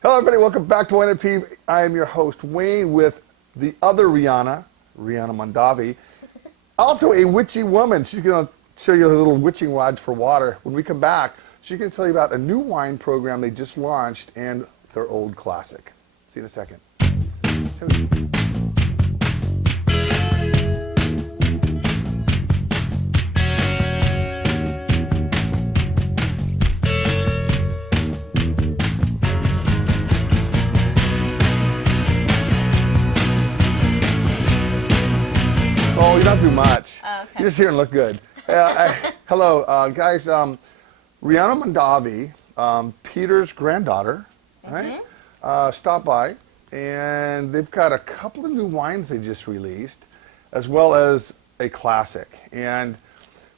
Hello, everybody. Welcome back to WineupTV. I am your host, Wayne, with the other Riana, Riana Mondavi. Also a witchy woman. She's going to show you her little witching rods for water. When we come back, she's going to tell you about a new wine program they just launched and their old classic. See you in a second. Oh, you don't have to do much. Oh, okay. You're just here and look good. Hello, guys. Riana Mondavi, Peter's granddaughter, right? Stopped by, and they've got a couple of new wines they just released, as well as a classic. And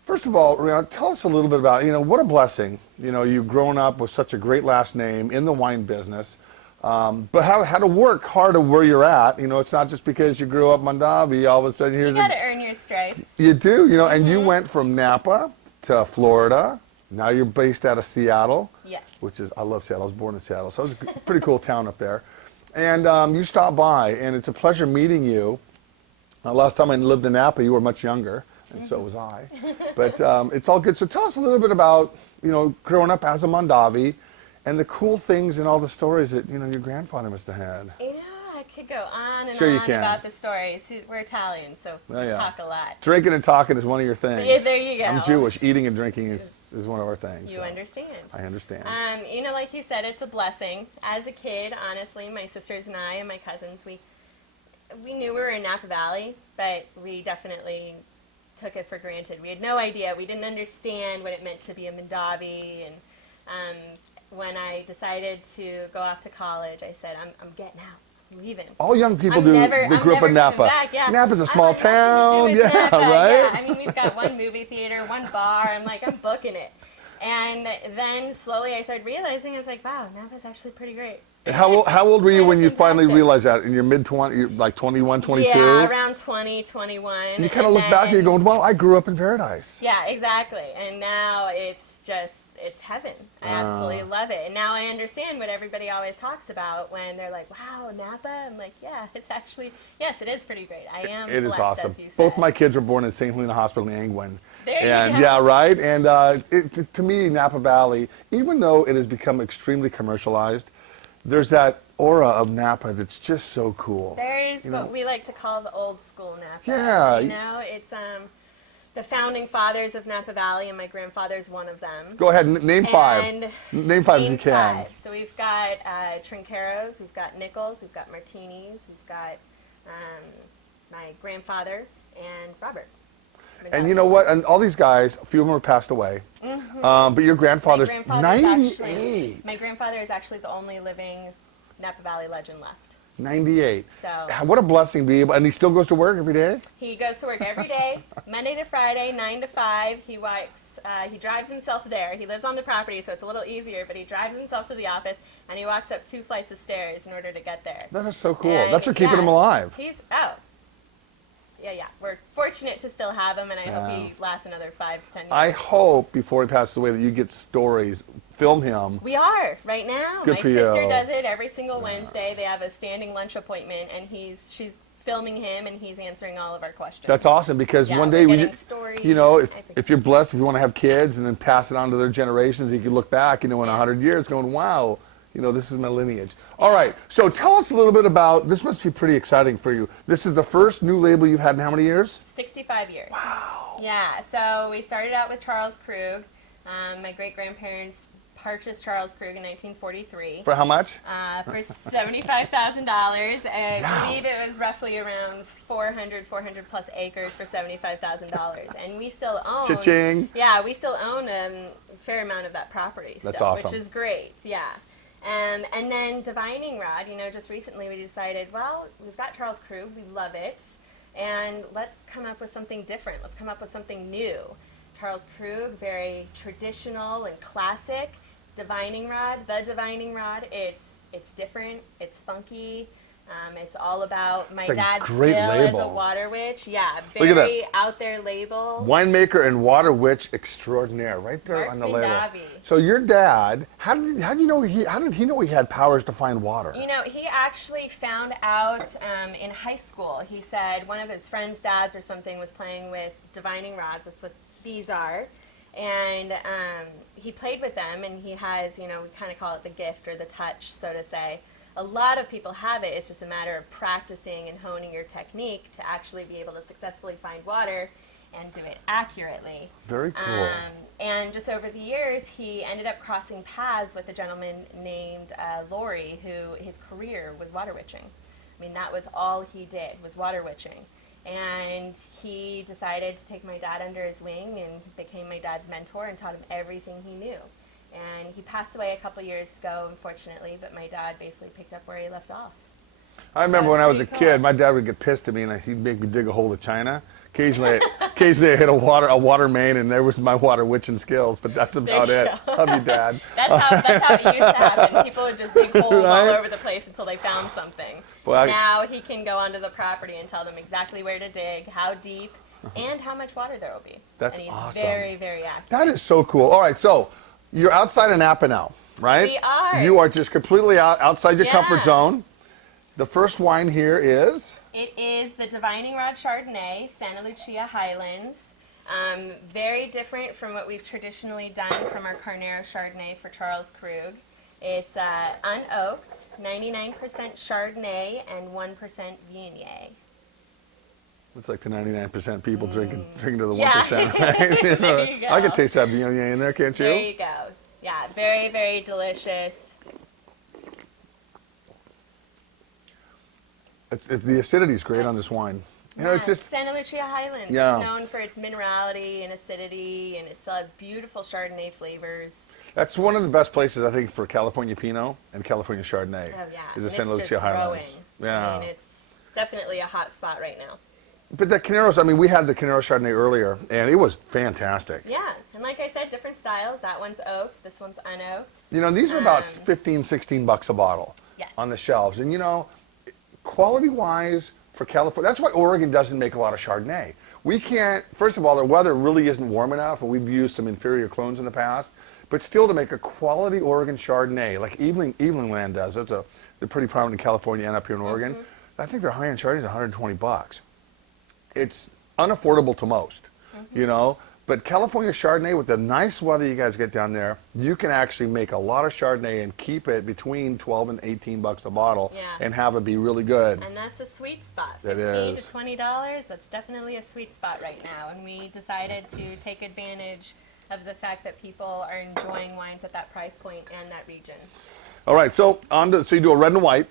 first of all, Riana, tell us a little bit about, what a blessing. You've grown up with such a great last name in the wine business. But how to work hard at where you're at. It's not just because you grew up Mondavi, all of a sudden here's You gotta earn your stripes. You do, and you went from Napa to Florida. Now you're based out of Seattle. Yes. Which is, I love Seattle. I was born in Seattle, so it was a pretty cool town up there. And you stopped by, and it's a pleasure meeting you. Last time I lived in Napa, you were much younger, and so was I. But it's all good. So tell us a little bit about, growing up as a Mondavi, and the cool things and all the stories that, your grandfather must have had. I could go on and Sure you on can. about the stories. We're Italian, so we talk a lot. Drinking and talking is one of your things. Yeah, there you go. I'm Jewish. Eating and drinking is one of our things. You understand. I understand. Like you said, it's a blessing. As a kid, honestly, my sisters and I and my cousins, we knew we were in Napa Valley, but we definitely took it for granted. We had no idea. We didn't understand what it meant to be a Mondavi. And when I decided to go off to college, I said, I'm getting out. I'm leaving. All young people do. They grew up in Napa. Napa's a small town. Yeah, Napa. right? Yeah. I mean, we've got one movie theater, one bar. I'm like, I'm booking it. And then slowly I started realizing, I was like, wow, Napa's actually pretty great. How old were you when you finally realized that? In your mid-20s, like 21, 22? Yeah, around 20, 21. And you kind of look back and you're going, well, I grew up in paradise. Yeah, exactly. And now it's heaven. I absolutely love it. And now I understand what everybody always talks about when they're like, wow, Napa? I'm like, yeah, it's actually, yes, it is pretty great. I am It is blessed, awesome. as you said. Both my kids were born in St. Helena Hospital in Angwin. There you And go. yeah, right? And to me, Napa Valley, even though it has become extremely commercialized, there's that aura of Napa that's just so cool. There is what we like to call the old school Napa. Yeah. It's the founding fathers of Napa Valley, and my grandfather's one of them. Go ahead, name five. Name five if you can. Five. So we've got Trincheros, we've got Nichols, we've got Martinis, we've got my grandfather, and Robert. And you know what? And all these guys, a few of them are passed away. But your grandfather's 98. My grandfather is actually the only living Napa Valley legend left. 98. So what a blessing to be able, and he still goes to work every day? He goes to work every day, Monday to Friday, 9 to 5. He drives himself there. He lives on the property, so it's a little easier, but he drives himself to the office, and he walks up 2 flights of stairs in order to get there. That is so cool. And That's what keeping him alive. Yeah. We're fortunate to still have him, and I hope he lasts another 5 to 10 years. I hope before he passes away that you get stories, film him. We are, right now. Good My for sister you. does it every single Wednesday. They have a standing lunch appointment, and she's filming him, and he's answering all of our questions. That's awesome, because one day, stories, if you're blessed, if you want to have kids and then pass it on to their generations, you can look back, in 100 years going, wow, this is my lineage. Yeah. All right, so tell us a little bit about, this must be pretty exciting for you. This is the first new label you've had in how many years? 65 years. Wow. Yeah, so we started out with Charles Krug. My great-grandparents purchased Charles Krug in 1943. For how much? For $75,000. I believe it was roughly around 400 plus acres for $75,000. And we still own... Cha-ching. Yeah, we still own a fair amount of that property still, That's awesome. Which is great, yeah. And then Divining Rod, just recently we decided, well, we've got Charles Krug, we love it, and let's come up with something different. Let's come up with something new. Charles Krug, very traditional and classic. The Divining Rod, it's different, it's funky. It's all about my It's a dad's great skill as a label. water witch. Yeah, Look at that. very out there label. Winemaker and water witch extraordinaire, right there Mark on the label. Mondavi. So your dad, how did you know how did he know he had powers to find water? You know, he actually found out in high school. He said one of his friend's dads or something was playing with divining rods. That's what these are. And he played with them, and he has, you know, we kind of call it the gift or the touch, so to say. A lot of people have it. It's just a matter of practicing and honing your technique to actually be able to successfully find water and do it accurately. Very cool. And just over the years, he ended up crossing paths with a gentleman named Lori, who his career was water witching. I mean, that was all he did, was water witching. And he decided to take my dad under his wing and became my dad's mentor and taught him everything he knew. And he passed away a couple years ago, unfortunately, but my dad basically picked up where he left off. I remember So when it's I was a pretty cool. kid, my dad would get pissed at me and he'd make me dig a hole to China. Occasionally I hit a water main, and there was my water witching skills, but that's about There it. you go. Love you, Dad. That's how it used to happen. People would just dig holes Right? all over the place until they found something. Well, Now he can go onto the property and tell them exactly where to dig, how deep, and how much water there will be. That's and he's awesome. very, very accurate. That is so cool. All right, so you're outside of Napa now, right? We are. You are just completely outside your comfort Yeah. zone. The first wine here is? It is the Divining Rod Chardonnay, Santa Lucia Highlands. Very different from what we've traditionally done from our Carnero Chardonnay for Charles Krug. It's unoaked, 99% Chardonnay, and 1% Viognier. It's like the 99% people drinking to the 1%, Yeah. right? There you go. I could taste that Viognier in there, can't you? There you go. Yeah, very, very delicious. The acidity is great on this wine. You know, it's Yeah, just, Santa Lucia Highlands. Yeah. It's known for its minerality and acidity, and it still has beautiful Chardonnay flavors. that's one of the best places, I think, for California Pinot and California Chardonnay. Oh yeah, Is the and Santa it's Lucia just Highlands. growing. Yeah. I mean, it's definitely a hot spot right now. But the Caneros, I mean, we had the Canero Chardonnay earlier, and it was fantastic. Yeah, and like I said, different styles. That one's oaked, this one's unoaked. You know, these are about Um, 15, 16 bucks a bottle Yes. on the shelves. And, you know, quality-wise for California, that's why Oregon doesn't make a lot of Chardonnay. We can't, first of all, the weather really isn't warm enough, and we've used some inferior clones in the past. But still, to make a quality Oregon Chardonnay, like Evening Land does, they're pretty prominent in California and up here in Oregon. I think their high-end Chardonnay is 120 bucks. It's unaffordable to most, you know. But California Chardonnay, with the nice weather you guys get down there, you can actually make a lot of Chardonnay and keep it between 12 and 18 bucks a bottle, Yeah. and have it be really good. And that's a sweet spot. It 15 is. to $20, that's definitely a sweet spot right now. And we decided to take advantage of the fact that people are enjoying wines at that price point and that region. All right, so so you do a red and white.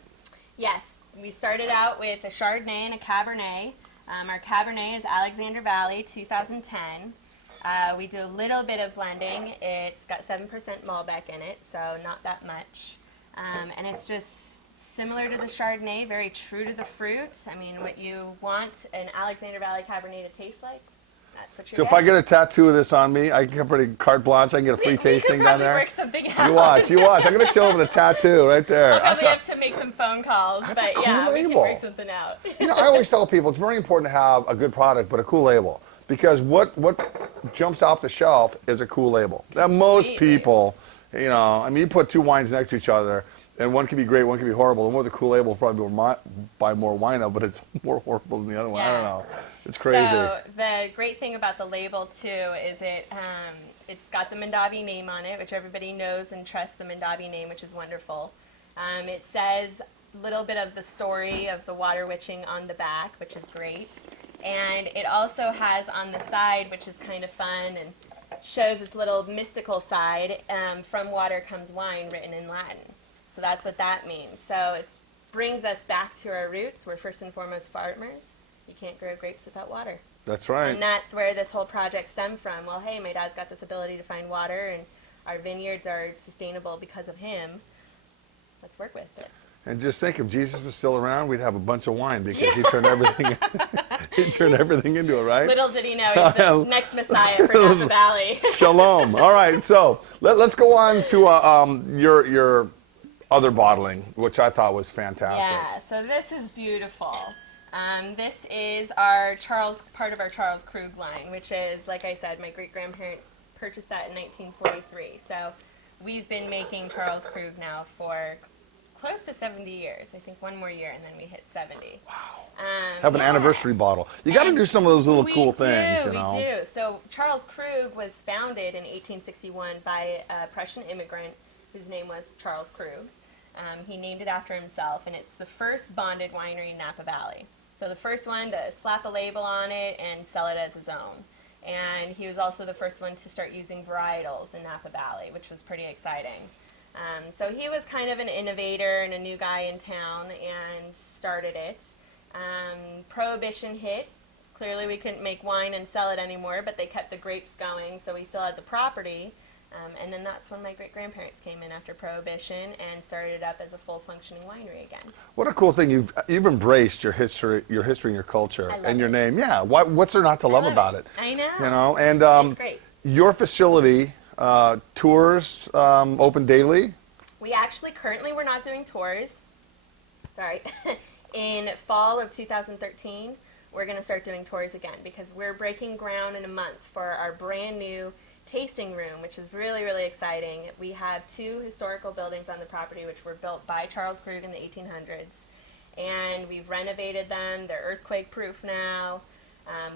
Yes, we started out with a Chardonnay and a Cabernet. Our Cabernet is Alexander Valley 2010. We do a little bit of blending. It's got 7% Malbec in it, so not that much. And it's just similar to the Chardonnay, very true to the fruit. I mean, what you want an Alexander Valley Cabernet to taste like, that's what you're So if I get a tattoo of this on me, I can pretty carte blanche. I can get a free tasting down there. Work something out. You watch. I'm going to show them the tattoo right there. I'll probably That's have to make some phone calls, that's a but cool yeah, we can label. work something out. You know, I always tell people it's very important to have a good product, but a cool label. Because what jumps off the shelf is a cool label. That most Completely. people, you know, I mean, you put two wines next to each other, and one can be great, one can be horrible. The more the cool label, probably buy more wine of, but it's more horrible than the other one. I don't Yeah. know. It's crazy. So the great thing about the label too is it's got the Mondavi name on it, which everybody knows and trusts the Mondavi name, which is wonderful. It says a little bit of the story of the water witching on the back, which is great. And it also has on the side, which is kind of fun and shows its little mystical side, from water comes wine, written in Latin. So that's what that means. So it brings us back to our roots. We're first and foremost farmers. You can't grow grapes without water. That's right. And that's where this whole project stemmed from. Well, hey, my dad's got this ability to find water, and our vineyards are sustainable because of him. Let's work with it. And just think, if Jesus was still around, we'd have a bunch of wine because he turned everything he turned everything into it, right? Little did he know he was the next Messiah for Napa Valley. Shalom. All right, so let's go on to your other bottling, which I thought was fantastic. Yeah, so this is beautiful. This is part of our Charles Krug line, which is, like I said, my great-grandparents purchased that in 1943. So we've been making Charles Krug now for close to 70 years. I think one more year and then we hit 70. Wow. Have an anniversary bottle. You got to do some of those little cool things, you know. We do. So Charles Krug was founded in 1861 by a Prussian immigrant whose name was Charles Krug. He named it after himself, and it's the first bonded winery in Napa Valley. So the first one to slap a label on it and sell it as his own. And he was also the first one to start using varietals in Napa Valley, which was pretty exciting. So he was kind of an innovator and a new guy in town and started it. Prohibition hit. Clearly we couldn't make wine and sell it anymore, but they kept the grapes going, so we still had the property. And then that's when my great-grandparents came in after Prohibition and started it up as a full-functioning winery again. What a cool thing. You've embraced your history and your culture and your name. Yeah, what's there not to love about it? I know. You know, and it's great. Your facility, tours open daily? We actually, currently we're not doing tours. Sorry. In fall of 2013, we're going to start doing tours again because we're breaking ground in a month for our brand new tasting room, which is really, really exciting. We have 2 historical buildings on the property which were built by Charles Krug in the 1800s, and we've renovated them. They're earthquake proof now.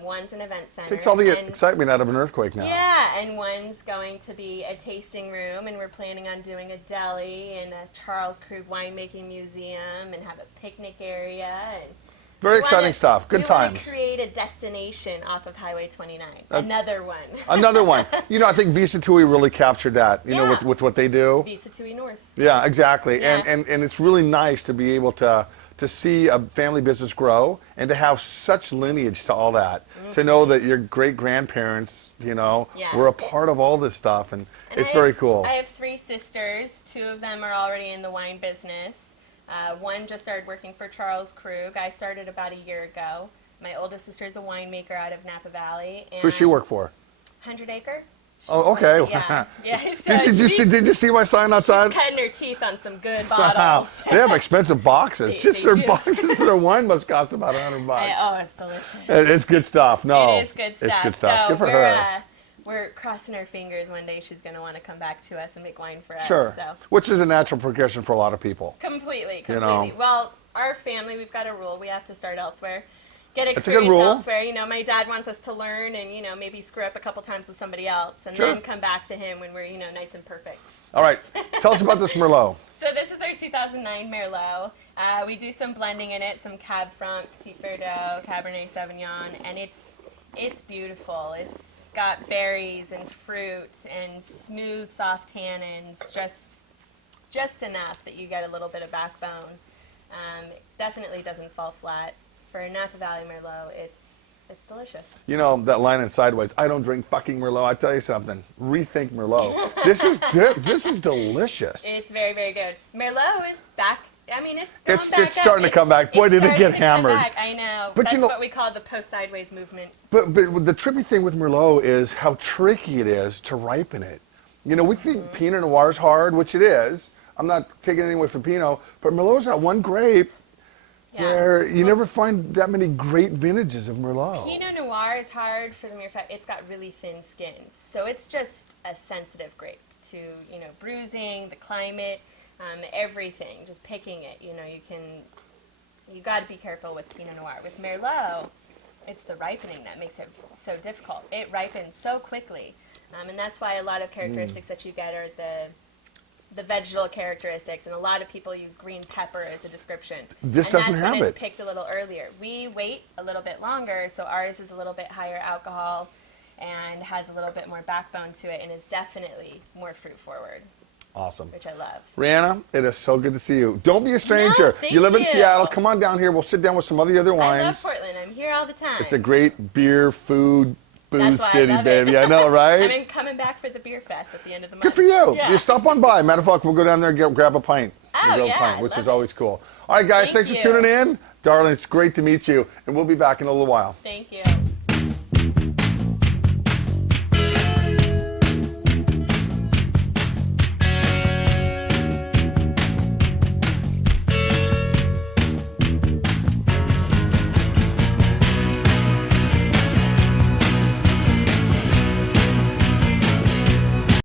One's an event center. Takes all the excitement out of an earthquake now. Yeah, and one's going to be a tasting room, and we're planning on doing a deli and a Charles Krug winemaking museum and have a picnic area. And very exciting stuff. Good times. We want to create a destination off of Highway 29. Another one. Another one. You know, I think Visa Tui really captured that, you know, with what they do. Visa Tui North. Yeah, exactly. Yeah. And it's really nice to be able to see a family business grow and to have such lineage to all that. To know that your great-grandparents, you know, were a part of all this stuff. And it's very cool. I have 3 sisters. 2 of them are already in the wine business. One just started working for Charles Krug. I started about a year ago. My oldest sister is a winemaker out of Napa Valley. And who's she work for? 100 Acre. Oh, okay. Yeah. So did you see my sign outside? She's cutting her teeth on some good bottles. They have expensive boxes. Just their boxes of their wine must cost about $100. Oh, it's delicious. It's good stuff. No, it is good stuff. It's good stuff. So good for her. We're crossing our fingers one day she's going to want to come back to us and make wine for us. Sure. So. Which is a natural progression for a lot of people. Completely. You know? Well, our family, we've got a rule. We have to start elsewhere. Get experience It's a good rule. elsewhere. You know, my dad wants us to learn and, you know, maybe screw up a couple times with somebody else and then come back to him when we're, you know, nice and perfect. All right. Tell us about this Merlot. So this is our 2009 Merlot. We do some blending in it, some Cab Franc, Petit Verdot, Cabernet Sauvignon, and it's beautiful. It's got berries and fruit and smooth, soft tannins, just enough that you get a little bit of backbone. It definitely doesn't fall flat. For a Napa Valley Merlot, it's delicious. You know, that line in Sideways, I don't drink fucking Merlot. I tell you something, rethink Merlot. This is delicious. It's very, very good. Merlot is back. I mean, it's starting to come back. Boy, did it get hammered. I know. But that's you know, what we call the post-Sideways movement. But the trippy thing with Merlot is how tricky it is to ripen it. You know, we think Pinot Noir is hard, which it is. I'm not taking anything away from Pinot, but Merlot's that one grape where you never find that many great vintages of Merlot. Pinot Noir is hard for the mere fact it's got really thin skins. So it's just a sensitive grape to, you know, bruising, the climate, everything, just picking it. You know, you got to be careful with Pinot Noir. With Merlot, it's the ripening that makes it so difficult. It ripens so quickly. And that's why a lot of characteristics that you get are the vegetal characteristics, and a lot of people use green pepper as a description. This doesn't have it. And that's when it's picked a little earlier. We wait a little bit longer, so ours is a little bit higher alcohol and has a little bit more backbone to it and is definitely more fruit forward. Awesome. Which I love. Rihanna, it is so good to see you. Don't be a stranger. No, you live in thank you. Seattle. Come on down here. We'll sit down with some other wines. I love Portland. I'm here all the time. It's a great beer, food, booze That's why city, I love baby. It. I know, right? I'm coming back for the beer fest at the end of the month. Good for you. Yeah. You stop on by. Matter of fact, we'll go down there and grab a pint. Oh, yeah, pint, which I is love always cool. All right, guys, thanks for tuning in. Darling, it's great to meet you, and we'll be back in a little while. Thank you.